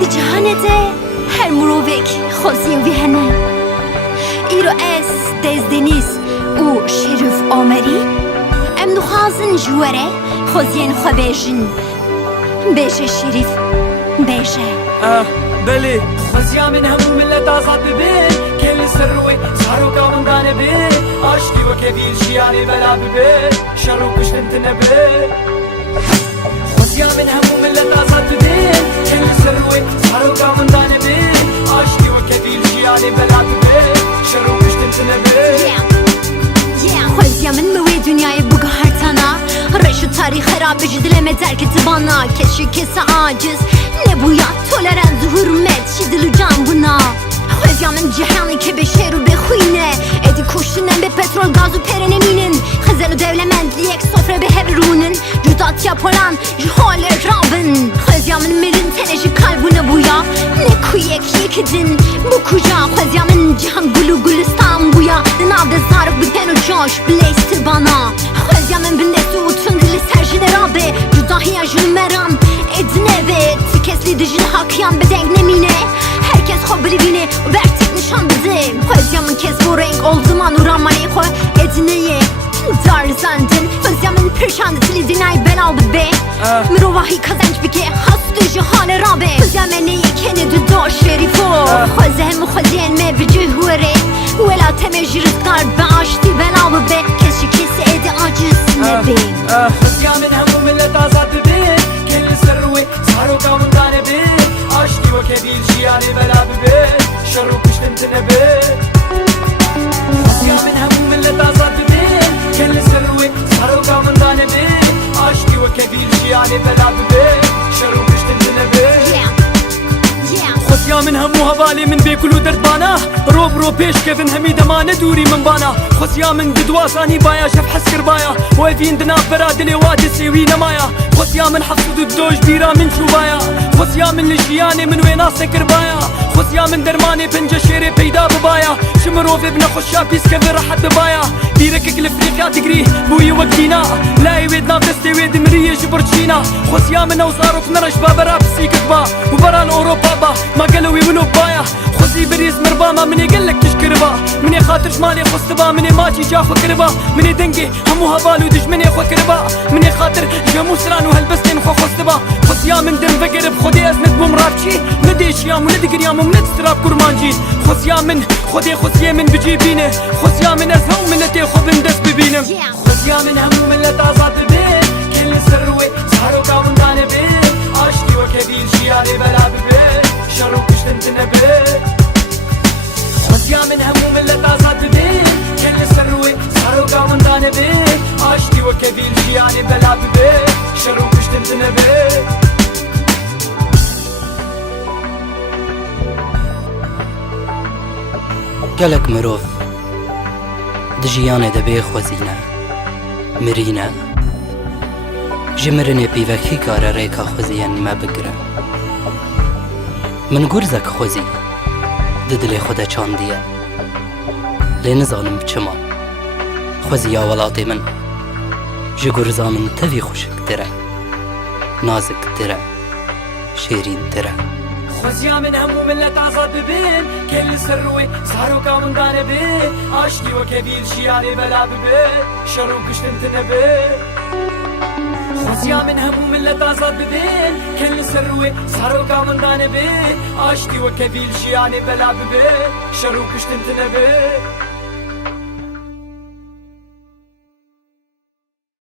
دی جهانه ده هر مروفک خوزی و هنه ایرو اس دزدنیس و شریف آمری ام نخوازن جواره خوزین خو بیجن بیجه شریف بیجه بله خوزیا من همون ملت آزاد ببین کل سروی ساروکا من دانه بین عاشقی و کبیر شیاری بلا ببین شروع کشتن تنبین خوزیا من همون ملت آزاد ببین کل سروی ساروکا من دانه بین عاشقی و کبیر شیاری بلا ببین شروع کشتن تنبین خوزیا من موی dünyayı bu hartana Reşu tarih harabe dileme terk etti bana Keşke kese aciz Ne bu ya tolerans hürmet Şidilucan buna خوزیا من جهانی که به شعر و به خوینه ادی کشتنم به پترول گاز و پرنمینن خزل و دولمند لیک سفره به هبرونن جدات yaparan جهال رابن خوزیا من مرن تنجی kalbine buya Ne kuyek yekidin bu kuca خوزیا من cihan gulu gulistan buya Denavde zarık bir pen و جاش بلیستی bana خوزیا من بندستی و تون دلی سرجی رابه جداهی اجل مران ادنه به تکسلی دجل حاکیان به دنگ nemine Herkes خو بلیبینه و برتیک نشان بده خوزیا من کس bu renk oldu man uğramayı خو ادنه dar zandın خوزیا من perşandı tili dinay ben aldı be Mirovahi kazanç bike hastı jihane rabe خوزیا من yekene dudo şerifo خوزه هم خوزین me بجهوره ولا تمجي رزقار بعاشتي ben aldı be kesi edi aciz nebi خوزیا من همون ملت آزاد ببین کل سروی ساروکا من دانه بین عاشقی و کبیر شیاری بلا ببین شروع کشتن تنبین خوزیا من همون ملت آزاد ببین کل سروی ساروکا من دانه بین عاشقی و کبیر شیاری بلا ببین شروع کشتن تنبین خوزیا من همو هوالي من بيكلو دردبانا رو پیش كيفن همي دمانه دوري من بانا خوزیا من ددواساني بايا شف حسكر بايا ويفين دناف برادلي وادي سيوي نمايا خوزیا من حفظ الدوش بيرا من شوبايا خوزیا من لجياني من وين سكر بايا خوزیا من درماني بنجا شيري بيدا ببايا شمروف ابن خشا بيس كذا راحت ببايا ديرك الافريقيا تقري بوي وقتينا لا يويد نافستي ويد مريه جبرتشينا خوزیا من اوصاروك نرش بابا رابسي كتبا وبران اوروبا با ما قالوا يولو بايا خوزي بريز مرباما مني قلك تشكربا مني خاطر شمالي خستبا مني ماجي جاخو كربا مني دنقي همو هبالو دج مني خو كربا مني خاطر جامو سران وهالبستين خو خستبا خوزیا من دم فقر بخودي ازنت بمرابشي نديش يامو ندقر يامو من تستراب كرمانجي خوزیا من خودي خوزيه من بجيبينه خوزیا من ازهو ملتي خو بندس ببينم خوزیا من همو ملت آزاد ببين كل سروي ساروكا من دانه بين عاشقي وكبير شياري بلا ببين شروع كشتن تنبين خوزیا من همو ملت آزاد ببين كل سروي ساروكا من دانه بين عاشقي وكبير شياري بلا ببين شروع كشتن تنبين گەلک مرۆڤ دژیانێ دەبێ خۆزینە مرینە ji mirinê pîvekî kare rêka xweziyên me bigire min gurzek xwezî di dilê xwe de çandiye lê nizanim çima xweziya welatê min ji gurza min tevî xuşiktir e naziktir e şêrîntir e خوزیا من همو ملت آزاد ببین کل سروی ساروکا من دانه بین عاشقی و کبیر شیاری بلا ببین شروع کشتن تنبین خوزیا من همو ملت آزاد ببین کل سروی ساروکا من دانه بین عاشقی و کبیر شیاری بلا ببین شروع کشتن تنبین